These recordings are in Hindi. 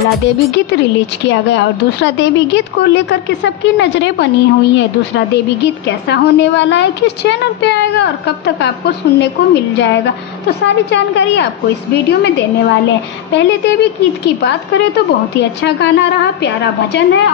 पहला देवी गीत रिलीज किया गया और दूसरा देवी गीत को लेकर के सबकी नजरें बनी हुई है। दूसरा देवी गीत कैसा होने वाला है, किस चैनल पे आएगा और कब तक आपको सुनने को मिल जाएगा, तो सारी जानकारी आपको इस वीडियो में देने वाले हैं। पहले देवी गीत की बात करें तो बहुत ही अच्छा गाना रहा, प्यारा भजन है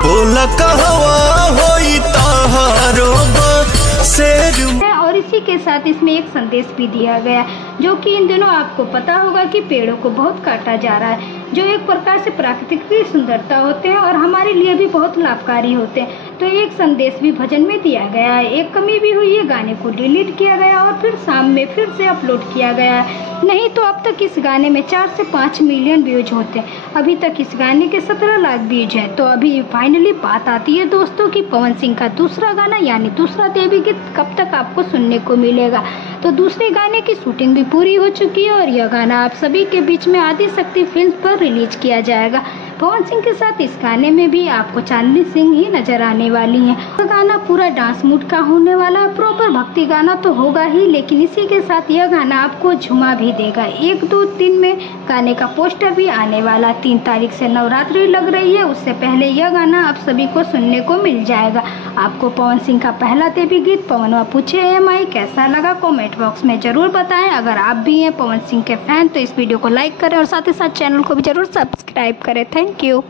और इसी के साथ इसमें एक संदेश भी दिया गया जो कि इन दिनों आपको पता होगा कि पेड़ों को बहुत काटा जा रहा है, जो एक प्रकार से प्राकृतिक की सुंदरता होते हैं और हमारे लिए भी बहुत लाभकारी होते हैं। तो एक संदेश भी भजन में दिया गया है। एक कमी भी हुई है, गाने को डिलीट किया गया और फिर शाम में फिर से अपलोड किया गया है। नहीं तो अब तक इस गाने में 4 से 5 मिलियन व्यूज होते हैं। अभी तक इस गाने के 17 लाख व्यूज हैं। तो अभी फाइनली बात आती है दोस्तों कि पवन सिंह का दूसरा गाना यानी दूसरा देवी गीत कब तक आपको सुनने को मिलेगा। तो दूसरे गाने की शूटिंग भी पूरी हो चुकी है और यह गाना आप सभी के बीच में आदिशक्ति फिल्म पर रिलीज किया जाएगा। पवन सिंह के साथ इस गाने में भी आपको चांदनी सिंह ही नजर आने वाली हैं। यह गाना पूरा डांस मूड का होने वाला है। प्रॉपर भक्ति गाना तो होगा ही, लेकिन इसी के साथ यह गाना आपको झुमा भी देगा। 1-2 दिन में गाने का पोस्टर भी आने वाला। 3 तारीख से नवरात्रि लग रही है, उससे पहले यह गाना आप सभी को सुनने को मिल जाएगा। आपको पवन सिंह का पहला देवी गीत पवनवा पूछे EMI कैसा लगा, कमेंट बॉक्स में जरूर बताएं। अगर आप भी हैं पवन सिंह के फैन तो इस वीडियो को लाइक करें और साथ ही साथ चैनल को भी जरूर सब्सक्राइब करें। Thank you.